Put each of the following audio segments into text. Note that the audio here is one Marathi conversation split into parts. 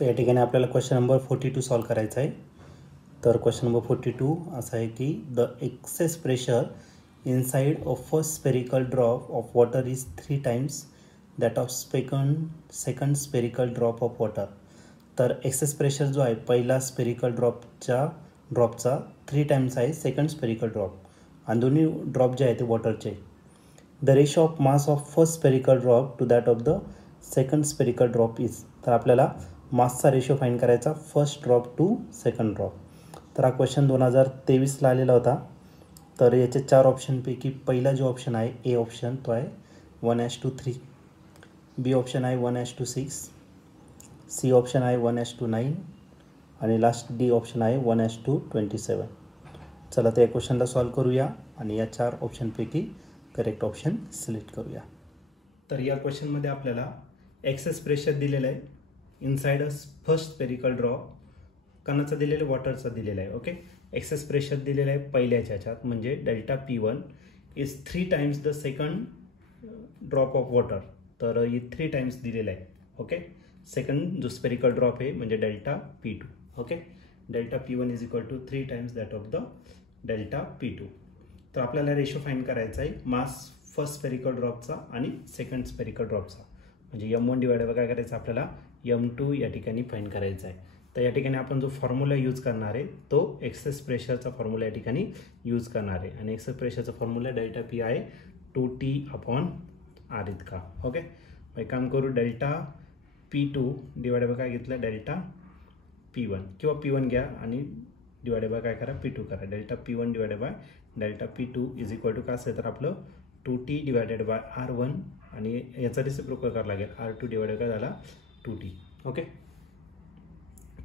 तर या ठिकाणी आपल्याला क्वेश्चन नंबर 42 सॉल्व करायचा आहे. तर क्वेश्चन नंबर 42 असा आहे की the excess pressure inside of first spherical drop of water is 3 times that of second spherical drop of water. तर एक्सेस प्रेशर जो आहे पहिला स्पेरिकल ड्रॉपचा 3 टाइम्स आहे सेकंड स्पेरिकल ड्रॉप, आणि दोन्ही ड्रॉप जे आहे ते वॉटरचे. The ratio of mass of first spherical drop to that of the second spherical drop is. तर आपल्याला मासचा रेशो फाईंड करायचा first drop to second drop. तर हा क्वेश्चन 2023ला आलेला होता. तर याचे 4 ऑप्शनपैकी पहिला जो ऑप्शन आहे ए ऑप्शन तो आहे 1:3, बी ऑप्शन आहे 1:6, सी ऑप्शन आहे 1:9 आणि लास्ट डी ऑप्शन आहे 1:27. चला तर या क्वेश्चनला सॉल्व करूया आणि या 4 ऑप्शनपैकी करेक्ट ऑप्शन सिलेक्ट करूया. तर या क्वेश्चनमध्ये आपल्याला एक्सेस प्रेशर दिलेलं आहे inside a first spherical drop, कणाचा दिलेलं वॉटरचा दिलेला आहे. ओके, एक्सेस प्रेशर दिलेलं आहे पहिल्याच्या ह्याच्यात म्हणजे delta P1 is 3 times the second drop of water. तर ही 3 टाइम्स दिलेलं आहे. ओके, सेकंड जो स्पेरिकल ड्रॉप आहे म्हणजे delta P2. Okay, delta P1 is equal to 3 times that of the delta P2. तर आपल्याला रेशो फाईंड करायचा आहे मास फर्स्ट स्पेरिकल ड्रॉपचा आणि सेकंड स्पेरिकल ड्रॉपचा, म्हणजे M1 डिवाइड बाय काय करायचं आपल्याला M2 या ठिकाणी फाईंड करायचा आहे. तर या ठिकाणी आपण जो फॉर्म्युला यूज करणार आहे तो एक्सेस प्रेशरचा फॉर्म्युला या ठिकाणी यूज करणार आहे, आणि एक्सेस प्रेशरचा फॉर्म्युला डेल्टा P आहे 2T/R इतका. ओके, मग काम करू, डेल्टा P2 डिवाइड बाय काय घेतलं डेल्टा P1 किंवा P1 घ्या आणि डिवाइड बाय काय करा P2 करा. Delta P1 divide by delta P2 is equal to काय असेल तर आपलं 2T डिवायडेड बाय R1 आणि याचा रिसिप्रोकल करावं लागेल R2 डिवाइड काय झाला 2T. ओके,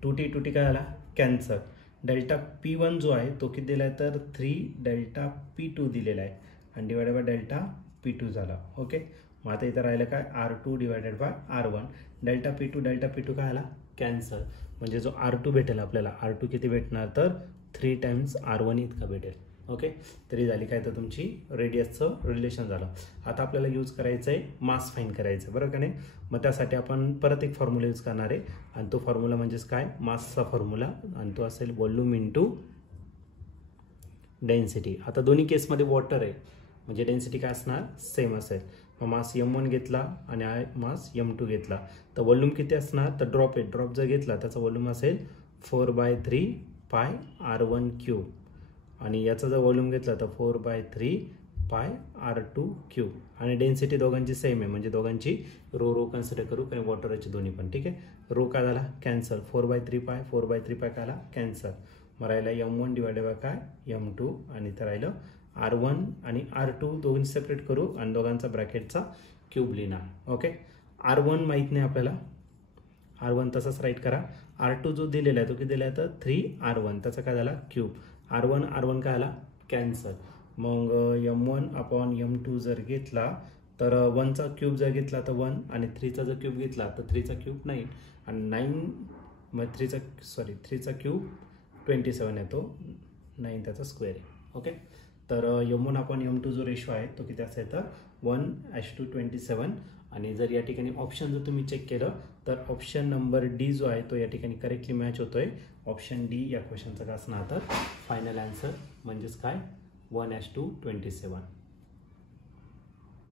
2T काय झाला कॅन्सर. डेल्टा P1 जो आहे तो किती दिला आहे तर 3 डेल्टा P2 दिलेला आहे आणि डिवाइडेड बाय डेल्टा P2 झाला. ओके, मग आता इथं राहिलं काय R2 divided by R1. Delta P2 काय झाला कॅन्सर, म्हणजे जो R2 भेटेल आपल्याला R2 किती भेटणार तर 3 टाइम्स R1 इतका भेटेल. ओके, तरी झाली काय तर तुमची रेडियसचं रिलेशन झालं. आता आपल्याला यूज करायचं आहे मास फाईंड करायचं, बरं का नाही. मग त्यासाठी आपण परत एक फॉर्म्युला यूज करणार आहे, आणि तो फॉर्म्युला म्हणजेच काय मासचा फॉर्म्युला, आणि तो असेल व्हॉल्यूम इंटू डेन्सिटी. आता दोन्ही केसमध्ये वॉटर आहे म्हणजे डेन्सिटी काय असणार सेम असेल. मग मास M1 घेतला आणि मास M2 घेतला तर व्हॉल्यूम किती असणार तर ड्रॉप आहे, ड्रॉप जर घेतला त्याचा व्हॉल्यूम असेल 4/3 पाय R1 क्यूब, आणि याचा जर व्हॉल्यूम घेतला तर 4/3 पाय R2 क्यूब, आणि डेन्सिटी दोघांची सेम आहे म्हणजे दोघांची रो कन्सिडर करू कारण वॉटर याचे दोन्ही पण. ठीक आहे, रो काय झाला कॅन्सल 4/3 पाय काय आला कॅन्सल. मग राहिला M1 डिवाइडेड बाय काय M2, आणि तर राहिलं R1 आणि R2 दोघांनी सेपरेट करू आणि दोघांचा ब्रॅकेटचा क्यूब लिहिणार. ओके, R1 माहीत नाही आपल्याला, R1 तसाच राईट करा. R2 जो दिलेला आहे तो किती दिला आहे तर 3R1 त्याचा काय झाला क्यूब. R1 काय आला कॅन्सल. मग M1/M2 जर घेतला तर 1चा क्यूब जर घेतला तर 1, आणि 3चा जर क्यूब घेतला तर 3चा क्यूब 9, आणि 9 मग 3चा क्यूब 27 येतो, 9 त्याचा स्क्वेअर आहे. ओके, तर M1/M2 जो रेशो आहे तो किती असेल तर 1:27. आणि जर या ठिकाणी ऑप्शन जर तुम्ही चेक केलं तर ऑप्शन नंबर डी जो आहे तो या ठिकाणी करेक्टली मॅच होतोय. ऑप्शन डी या क्वेश्चनचा काय असणार तर फायनल आन्सर म्हणजेच काय 1:27.